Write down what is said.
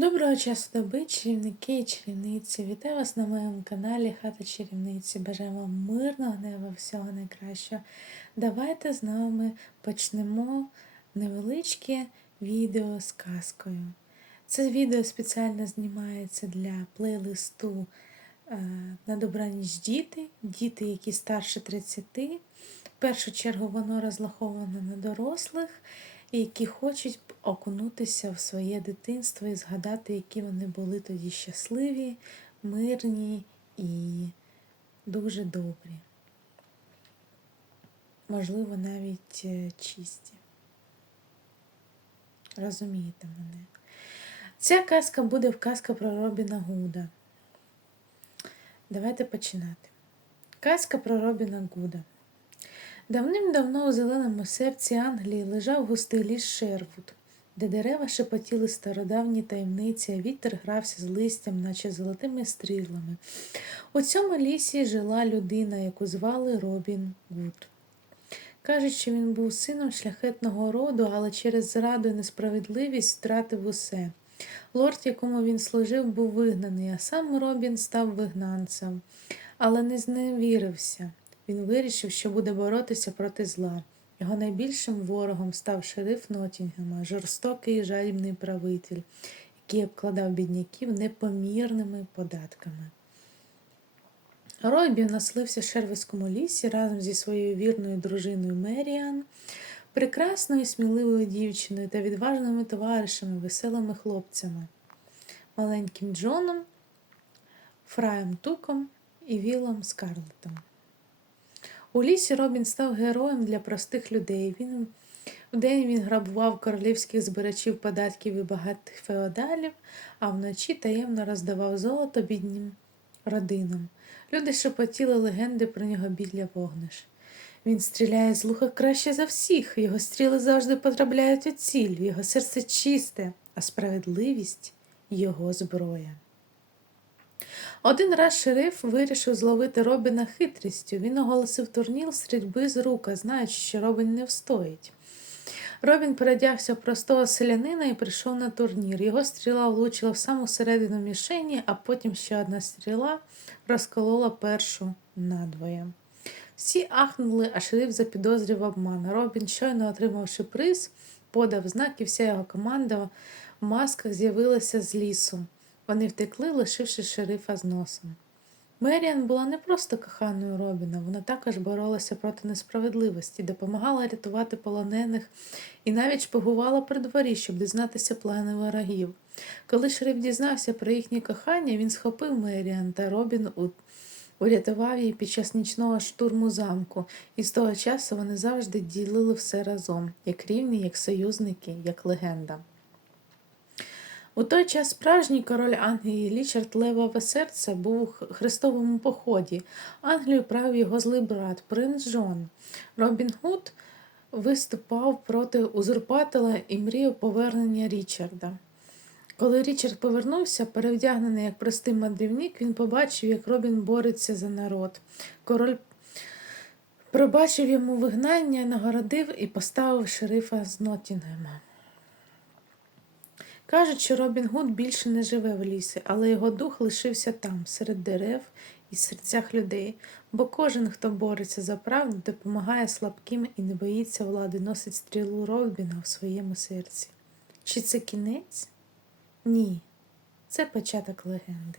Доброго часу доби, чарівники і чарівниці. Вітаю вас на моєму каналі Хата Чарівниці. Бажаю вам мирного неба, всього найкращого. Давайте з нами почнемо невеличке відео з казкою. Це відео спеціально знімається для плейлисту е, на добраніч діти, діти, які старше 30. В першу чергу воно розраховано на дорослих які хочуть окунутися в своє дитинство і згадати, які вони були тоді щасливі, мирні і дуже добрі. Можливо, навіть е, чисті. Розумієте мене? Ця казка буде в казка про Робіна Гуда. Давайте починати. Казка про Робіна Гуда. Давним-давно у зеленому серці Англії лежав густий ліс Шервуд, де дерева шепотіли стародавні таємниці, а вітер грався з листям, наче золотими стрілами. У цьому лісі жила людина, яку звали Робін Гуд. Кажуть, що він був сином шляхетного роду, але через зраду і несправедливість втратив усе. Лорд, якому він служив, був вигнаний, а сам Робін став вигнанцем, але не зневірився. Він вирішив, що буде боротися проти зла. Його найбільшим ворогом став шериф Нотінгема, жорстокий і жадібний правитель, який обкладав бідняків непомірними податками. Робі наслився в Шервицькому лісі разом зі своєю вірною дружиною Меріан, прекрасною сміливою дівчиною та відважними товаришами, веселими хлопцями, маленьким Джоном, Фраєм Туком і Вілом Скарлетом. У лісі Робін став героєм для простих людей. Він Вдень він грабував королівських збирачів податків і багатих феодалів, а вночі таємно роздавав золото біднім родинам. Люди шепотіли легенди про нього біля вогниш. Він стріляє з лука краще за всіх, його стріли завжди потрапляють у ціль, його серце чисте, а справедливість його зброя. Один раз шериф вирішив зловити Робіна хитрістю. Він оголосив турнір стрільби з рука, знаючи, що Робін не встоїть. Робін передягся простого селянина і прийшов на турнір. Його стріла влучила в саму середину мішені, а потім ще одна стріла розколола першу надвоє. Всі ахнули, а шериф запідозрив обман. Робін, щойно отримавши приз, подав знак, і вся його команда в масках з'явилася з лісу. Вони втекли, лишивши шерифа з носом. Меріан була не просто коханою Робіна, вона також боролася проти несправедливості, допомагала рятувати полонених і навіть шпигувала при дворі, щоб дізнатися плани ворогів. Коли шериф дізнався про їхнє кохання, він схопив Меріан та Робін урятував її під час нічного штурму замку, і з того часу вони завжди ділили все разом, як рівні, як союзники, як легенда. У той час справжній король Англії Лічард Левове серце був у хрестовому поході. Англію правив його злий брат, принц Джон. Робін Гуд виступав проти узурпатора і мріяв повернення Річарда. Коли Річард повернувся, перевдягнений як простий мандрівник, він побачив, як Робін бореться за народ. Король пробачив йому вигнання, нагородив і поставив шерифа з Нотінгема. Кажуть, що Робін Гуд більше не живе в лісі, але його дух лишився там, серед дерев і серцях людей, бо кожен, хто бореться за правду, допомагає слабким і не боїться влади, носить стрілу Робіна в своєму серці. Чи це кінець? Ні, це початок легенди.